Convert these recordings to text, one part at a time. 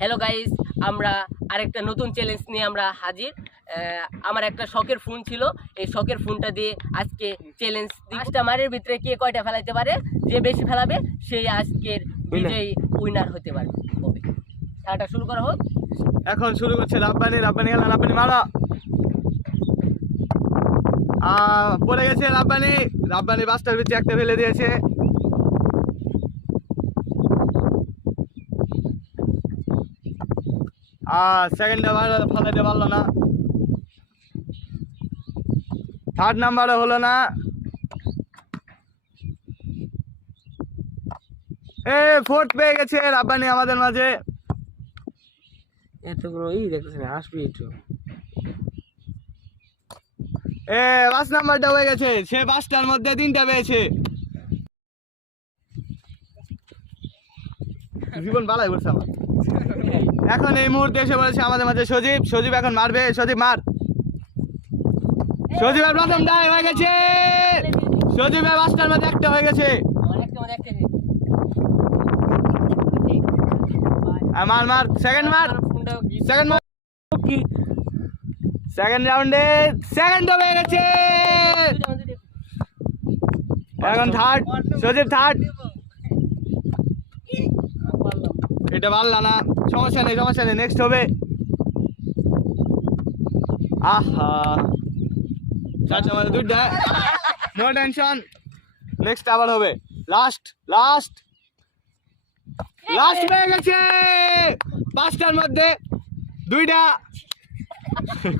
Hello guys, আমরা আরেকটা নতুন চ্যালেঞ্জ নিয়ে আমরা হাজির। আমার একটা শখের ফোন ছিল, এই শখের ফোনটা দিয়ে আজকে চ্যালেঞ্জ 10টা মারের ভিতরে কে কয়টা ফেলাইতে পারে, যে বেশি ফেলাবে সেই আজকের বিজয়ী উইনার হতে পারে হবে। খেলাটা শুরু করা হোক। এখন শুরু করছে রাব্বানি খেলা। রাব্বানি মারা পড়ে গেছে। রাব্বানি বাসটার ভিতরে একটা ফেলে দিয়েছে। সেকেন্ডে ফেলাইতে পারলো না। থার্ড নাম্বারও হলো না। ফোর্থ পেয়ে গেছে রাব্বানি আমাদের মাঝে। এত বড় দেখতেছেন আসবি একটু। 5 নাম্বারটা হয়ে গেছে। সে 5টার মধ্যে 3টা পেয়েছে। জীবন বালাই বলছে আমার। এখন এই মুহূর্তে এসে বলেছে আমাদের মাঝে সজীব এখন মারবে। সজীব মার। সজীবের প্রথম ডাই হয়ে গেছে। সজীবের 5টার মধ্যে একটা হয়ে গেছে। মার সেকেন্ড মার। সেকেন্ড রাউন্ডে সেকেন্ড হয়ে গেছে। এখন থার্ড। সজীব থার্ড। এটা পারলা না, সমস্যা নেই। নেক্সট হবে। আহা, 4টার মধ্যে 2টা, নো টেনশন। নেক্সট আবার হবে। লাস্ট হয়ে গেছে। 5টার মধ্যে 2টা।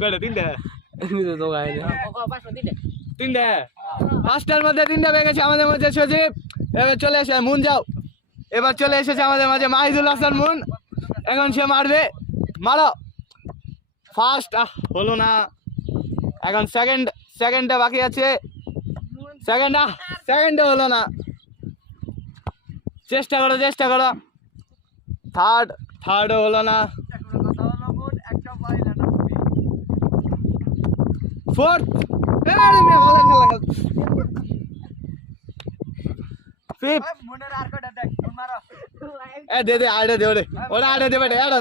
কয়টা? 3টা। 5টার মধ্যে 3টা পেয়ে গেছে আমাদের মাঝে সজীব। এবার চলে এসে মুন যাও। এবার চলে এসেছে আমাদের মাঝে মাহিদুল হাসান মুন। এখন সে মারবে। মারো। ফার্স্ট হলো না। এখন সেকেন্ডটা বাকি আছে। সেকেন্ডে হলো না। চেষ্টা করো। থার্ডও হলো না। ফোর্থ।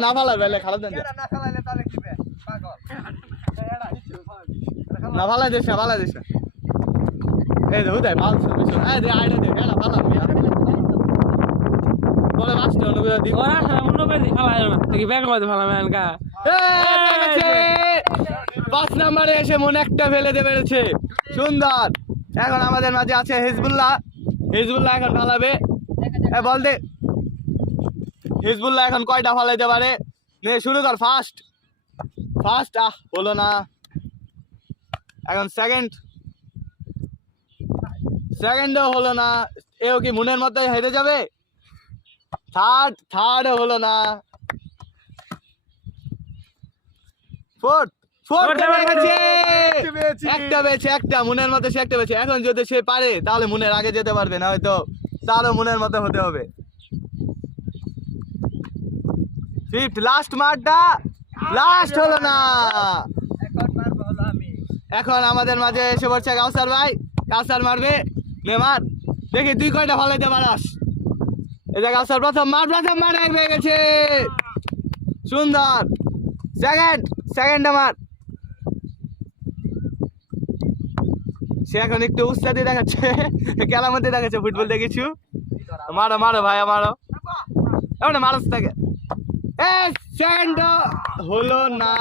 না ফালাই বেলে খারাপ দেন না ফালাই দিস না। এই দে উদয় ভালো এই দে আইডা দে এরা ফালা বলে লাস্ট অনুগুলা দি ওরা সামনে বেশি ফালাই না কি ব্যাগ মধ্যে ফালা ম্যানকা। 5 নম্বরে এসে মনে একটা ফেলে দিয়ে পেরেছে। সুন্দর। এখন আমাদের মাঝে আছে হিজবুল্লাহ এখন ফালাবে। বল দে হিজবুল্লাহ এখন কয়টা ফালাইতে পারে। নে শুরু কর। ফার্স্ট হলো না। এখন সেকেন্ডও হলো না। এও কি মুনের মধ্যে হেরে যাবে। থার্ডও হলো না। ফোর্থ একটা মুনের মধ্যে সে একটা পেয়েছে। এখন যদি সে পারে তাহলে মুনের আগে যেতে পারবে, না হয়তো তারও মুনের মতো হতে হবে। ফিফথ লাস্ট মারটা লাস্ট হলো না। এখন আমাদের মাঝে এসে পড়ছে কাউসার ভাই। কাউসার মারবে। মার দেখি তুই কয়টা ফালাইতে পারাস। এটা কাউসার প্রথম মার হয়ে গেছে। সুন্দর। সেকেন্ডে মার। সে এখন একটু উস্তাদি দেখাচ্ছে, খেলার মধ্যে দেখাচ্ছে, ফুটবল দেখেছি। মারো ভাইয়া মারো। এমন মারস থাকে। সেকেন্ড হলো না।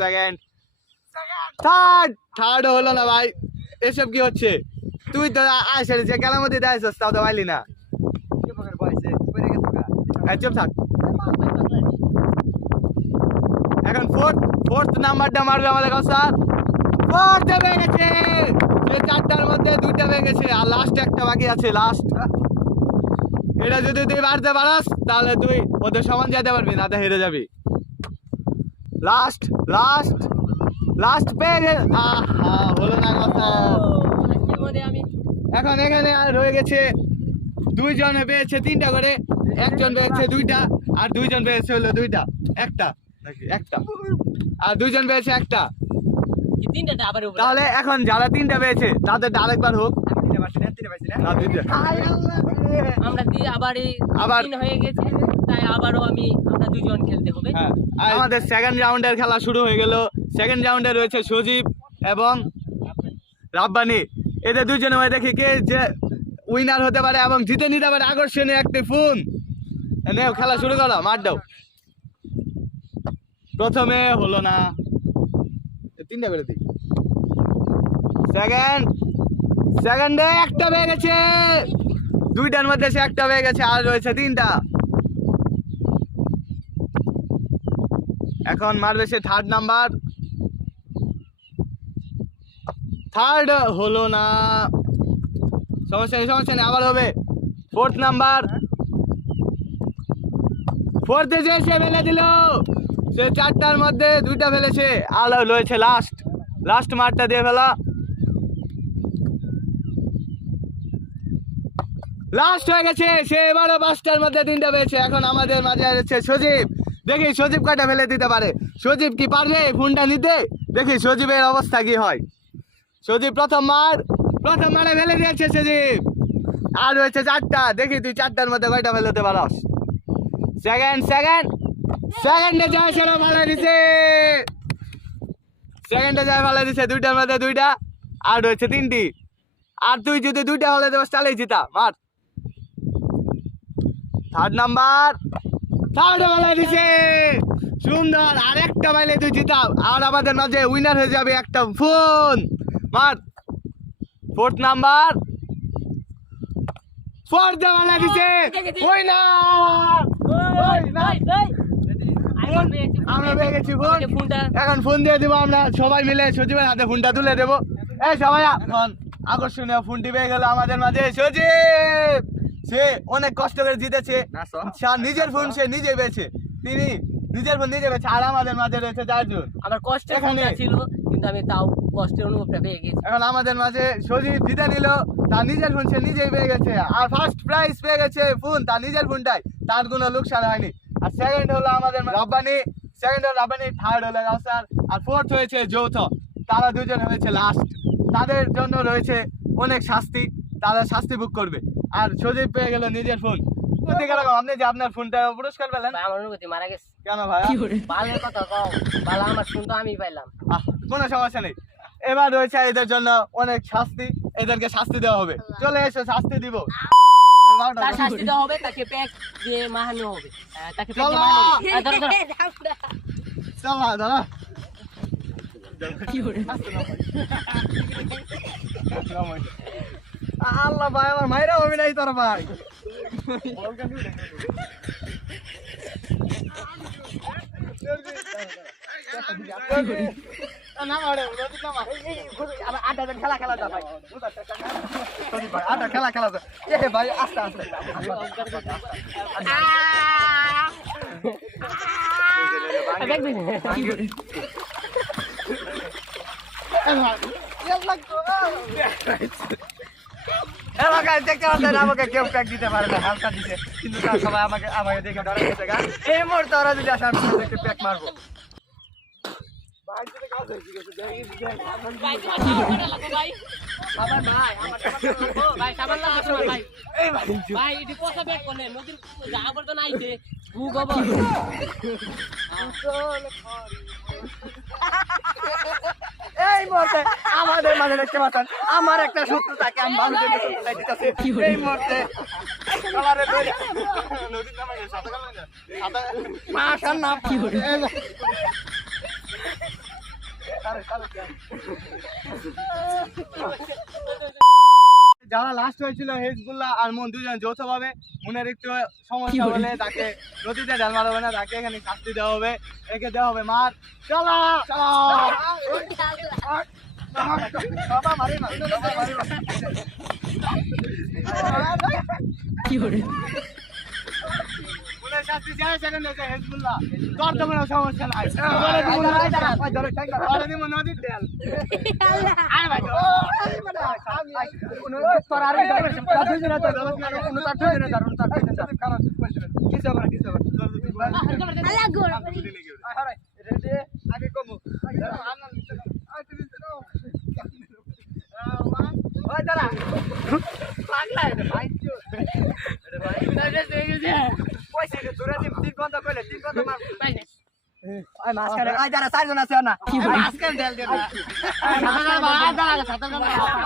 সেকেন্ড। থার্ড হলো না ভাই। এসব কি হচ্ছে? তুই তো আসে খেলার মধ্যে দেখাচ্ছিস, তাও তো পাইলি না। চুপ থাক। এখন ফোর্থ নাম্বারটা মারবে আমাদের কাউসার। ফোর্থে পেয়ে গেছে। 4টার মধ্যে 2টা পেয়ে গেছে। আর লাস্ট একটা বাকি আছে। এটা যদি তুই মারতে পারাস তাহলে তুই ওদের সমান যেতে পারবি, না তো হেরে যাবি। লাস্ট পেয়ে গেছে। হলো না কথা। এখন এখানে আর রয়ে গেছে 2 জনে পেয়েছে 3টা করে। একজন পেয়েছে 2টা আর 2 জন পেয়েছে হলো 2টা। একটা আর 2 জন পেয়েছে একটা। তাহলে এখন যারা 3টা পেয়েছে তাদের আরেকবার হোক। আমরা দিয়ে আবার 3 হয়ে গেছে। তাই আবারও আমরা দুজন খেলতে হবে। হ্যাঁ, আমাদের সেকেন্ড রাউন্ডের খেলা শুরু হয়ে গেল। সেকেন্ড রাউন্ডে রয়েছে সজীব এবং রাব্বানি। এদের দুজনে মধ্যে দেখি কে যে উইনার হতে পারে এবং জিতে নিতে পারে আকর্ষণীয় একটি ফোন। নেও, খেলা শুরু করো, মার দাও। প্রথমে হলো না, তিনটা বেড়ে দিই। সেকেন্ডে একটা পেয়ে গেছে, দুইটার মধ্যে সে একটা পেয়ে গেছে, আর রয়েছে তিনটা। এখন মারবে সে থার্ড নাম্বার। থার্ড হলো না, সমস্যা নেই, আবার হবে। ফোর্থ নাম্বার, ফোর্থে যে সে ফেলে দিল, সে চারটার মধ্যে দুইটা ফেলেছে, আর রয়েছে লাস্ট মারটা দিয়ে ফেলা। লাস্ট হয়ে গেছে, সে এবারও পাঁচটার মধ্যে তিনটা পেয়েছে। এখন আমাদের মাঝে রয়েছে সজীব। দেখি সজীব কয়টা ফেলে দিতে পারে। সজীব কি পারবে ফোনটা নিতে? দেখি সজীবের অবস্থা কি হয়। সজীব প্রথম মারে ফেলে দিয়েছে সজীব, আর রয়েছে চারটা। দেখি তুই চারটার মধ্যে কয়টা ফেলতে পারস। সেকেন্ডে যায় সেটা ভালো দিছে, দুইটার মধ্যে দুইটা, আর রয়েছে তিনটি। আর তুই যদি দুইটা হলে দেবো তাহলেই জিতা। মার। থার্ড ভালো দিছে, সুন্দর, আর একটা পাইলে তুই জিতা, আর আমাদের মাঝে উইনার হয়ে যাবে একটা ফোন। মার। ফোর্থ ভালো দিছে, আমরা পেয়ে গেছি ফোন। এখন ফোন দিয়ে দিব আমরা সবাই মিলে, সজীবের হাতে ফোনটা তুলে দেবো। এই সবাই এখন আকর্ষণীয় ফোনটি পেয়ে গেল আমাদের মাঝে সজীব। সে অনেক কষ্ট করে জিতেছে, নিজের ফোন সে নিজে পেয়েছে, তিনি নিজের ফোন নিজে পেয়েছে। আর আমাদের মাঝে রয়েছে চারজন। আমার কষ্ট ছিল, কিন্তু আমি তাও কষ্টের অনুভবটা পেয়ে গেছি। এখন আমাদের মাঝে সজীব জিতে নিল, তার নিজের ফোন সে নিজেই পেয়ে গেছে, আর ফার্স্ট প্রাইজ পেয়ে গেছে ফোন, তার নিজের ফোনটাই, তার কোনো লোকসান হয়নি। আর সেকেন্ড হলো আমাদের রাব্বানি, থার্ড হলো রাউসার, আর ফোর্থ হয়েছে যৌথ। তারা দুজন হয়েছে লাস্ট। তাদের জন্য রয়েছে অনেক শাস্তি, তারা শাস্তি বুক করবে। আর সজীব পেয়ে গেল নিজের ফোন। আপনি যে আপনার ফোনটা পুরস্কার পেলেন? আমার অনুভূতি মারা গেছে। কেন ভাই? ভালোর কথা কও, ভালো, আমার ফোন তো আমি পাইলাম। কোনো সমস্যা নেই। এবার রয়েছে এদের জন্য অনেক শাস্তি, এদেরকে শাস্তি দেওয়া হবে। চলে এসো, শাস্তি দিব। তার শাস্তি দেওয়া হবে, তাকে প্যাক দিয়ে মাহানো হবে। তাকে প্যাক দিয়ে মাহানো হবে। চল না দাদা, আল্লাহ ভাই, আমার মায়েরা হবে নাই তোর ভাই। খেলা ভাই, আস্তে আস্তে। আমাকে কেউ প্যাক দিতে পারে না, হালকা দিতে, কিন্তু সবাই আমাকে দেখে ধরা গেছে। এই মুহূর্তে ওরা যদি আসে, আমি প্যাক মারবো। এই মুহূর্তে আমাদের মাঝে দেখতে পাচ্ছেন আমার একটা শত্রু থাকে, আমি ভালো দিতেছি। এই মুহূর্তে যারা লাস্ট হয়েছিল হিজবুল্লাহ আর মন, দুজন যৌথভাবে। মনের একটু সমস্যা হলে তাকে নদীতে ঢাল মারা হবে না, তাকে এখানে শাস্তি দেওয়া হবে, একে দেওয়া হবে মার। চলো শাস্তি যায়, সেখানে হিজবুল্লাহ তোর তো কোনো সমস্যা নাই, নদীর ঢাল। পয়সা জোরে দিন তিন বন্ধ কইলে তিন বন্ধ মার ভাই না। আই মাঝখানে আই যারা চারজন আছে না মাঝখানে দেল দে না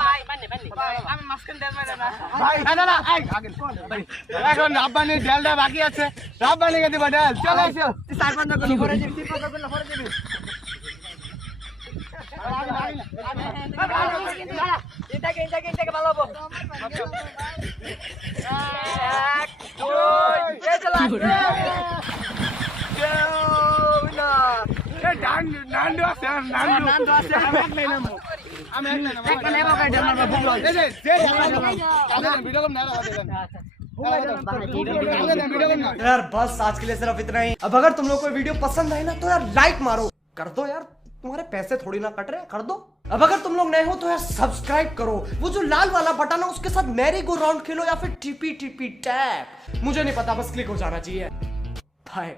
ভাই মানে আমি মাঝখানে দেন মারে না ভাই না না আই আগে এখন রাব্বানি দেলটা বাকি আছে রাব্বানি কে দিবা দেল চলে এসো চার বন্ধ করে পরে দিবি তিন বন্ধ করলে পরে দিবি এটাকে ভালো হবো এক দুই এই চলো নান্ডু আছে আমি এক লাইন নামবো আমি এক লাইন নামবো একটা নেবা কাইটা মারবা বুকলো এই যে ভিডিও কম না यार बस आज के लिए सिर्फ इतना ही। अब अगर तुम लोग को वीडियो पसंद आई ना तो यार लाइक मारो, कर दो यार, तुम्हारे पैसे थोड़ी ना कट रहे, कर दो। अब अगर तुम लोग नए हो तो यार सब्सक्राइब करो, वो जो लाल वाला बटन है उसके साथ मैरी गो राउंड खेलो या फिर टीपी टीपी टैप, मुझे नहीं पता, बस क्लिक हो जाना चाहिए। बाय।